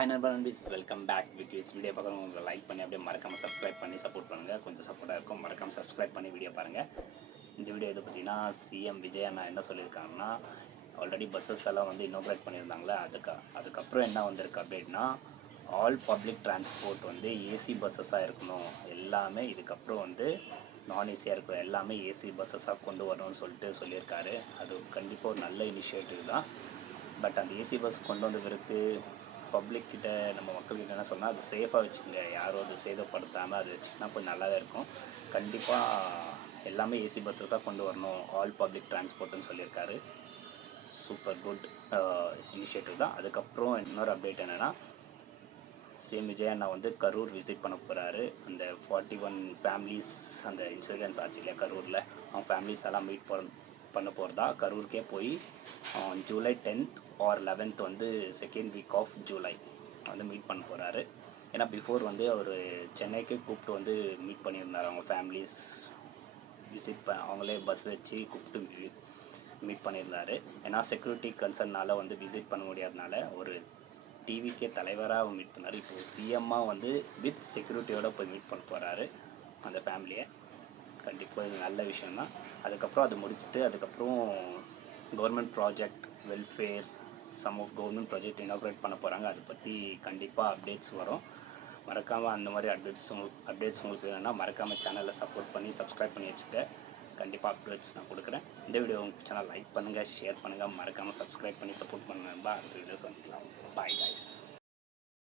Hi நண்பர்ஸ், welcome back. Video பார்க்குறவங்க like பண்ணி அப்படியே மறக்காமல் சப்ஸ்கிரைப் பண்ணி சப்போர்ட் பண்ணுங்கள். கொஞ்சம் சப்போர்ட்டாக இருக்கும். மறக்காமல் சப்ஸ்கிரைப் பண்ணி வீடியோ பாருங்கள். இந்த வீடியோ எதை பற்றினா, சிஎம் விஜய் அண்ணா என்ன சொல்லியிருக்காங்கன்னா, ஆல்ரெடி பஸ்ஸஸ் எல்லாம் வந்து இன்னோக்ரேட் பண்ணியிருந்தாங்களே, அதுக்கப்புறம் என்ன வந்திருக்கு அப்படின்னா, ஆல் பப்ளிக் டிரான்ஸ்போர்ட் வந்து ஏசி பஸ்ஸஸாக இருக்கணும். எல்லாமே இதுக்கப்புறம் வந்து நான் ஏசியாக இருக்கிற எல்லாமே ஏசி பஸ்ஸஸாக கொண்டு வரணும்னு சொல்லியிருக்காரு. அது கண்டிப்பாக ஒரு நல்ல இனிஷியேட்டிவ் தான். பட் அந்த ஏசி பஸ் கொண்டு வந்த பிறகு பப்ளிக்கிட்ட நம்ம மக்கள்கிட்ட என்ன சொன்னால், அது சேஃபாக வச்சுக்கோங்க, யாரும் அது சேதப்படுத்தாமல் அது வச்சுக்கினா கொஞ்சம் நல்லாவே இருக்கும். கண்டிப்பாக எல்லாமே ஏசி பஸ்ஸஸாக கொண்டு வரணும், ஆல் பப்ளிக் டிரான்ஸ்போர்ட்டுன்னு சொல்லியிருக்காரு. சூப்பர் குட் இனிஷியேட்டிவ் தான். அதுக்கப்புறம் இன்னொரு அப்டேட் என்னென்னா, சிஎம் விஜய் அண்ணா வந்து கரூர் விசிட் பண்ண போகிறாரு. அந்த 41 ஃபேமிலிஸ் அந்த இன்சூரன்ஸ் ஆச்சு இல்லையா கரூரில், அவங்க ஃபேமிலிஸ் எல்லாம் மீட் பண்ண போகிறதா கரூருக்கே போய் ஜூலை 10th ஆர் 11th வந்து செகண்ட் வீக் ஆஃப் ஜூலை வந்து மீட் பண்ண போகிறாரு. ஏன்னா பிஃபோர் வந்து அவர் சென்னைக்கு கூப்பிட்டு வந்து மீட் பண்ணியிருந்தார். அவங்க ஃபேமிலிஸ் அவங்களே பஸ் வச்சு கூப்பிட்டு மீட் பண்ணியிருந்தார். ஏன்னா செக்யூரிட்டி கன்சர்னால் வந்து விசிட் பண்ண முடியாதனால ஒரு டிவிக்கே தலைவராக மீட் பண்ணார். இப்போ சிஎம்மாக வந்து வித் செக்யூரிட்டியோடு போய் மீட் பண்ண போகிறாரு அந்த ஃபேமிலியை. கண்டிப்பாக இது நல்ல விஷயந்தான். அதுக்கப்புறம் அது முடிச்சுட்டு அதுக்கப்புறம் government project welfare of government project inaugurate பண்ண போகிறாங்க. அதை பற்றி கண்டிப்பாக அப்டேட்ஸ் வரும். மறக்காமல் அந்த மாதிரி அப்டேட்ஸ் உங்களுக்கு வேணும்னா மறக்காமல் சேனலை சப்போர்ட் பண்ணி சப்ஸ்கிரைப் பண்ணி வச்சுட்டு கண்டிப்பாக அப்டேட்ஸ் நான் கொடுக்குறேன். இந்த வீடியோ உங்கள் சேனல் லைக் பண்ணுங்கள், ஷேர் பண்ணுங்கள், மறக்காமல் சப்ஸ்கிரைப் பண்ணி சப்போர்ட் பண்ணுங்கள். அடுத்த வீடியோ சந்திக்கலாம். Bye guys.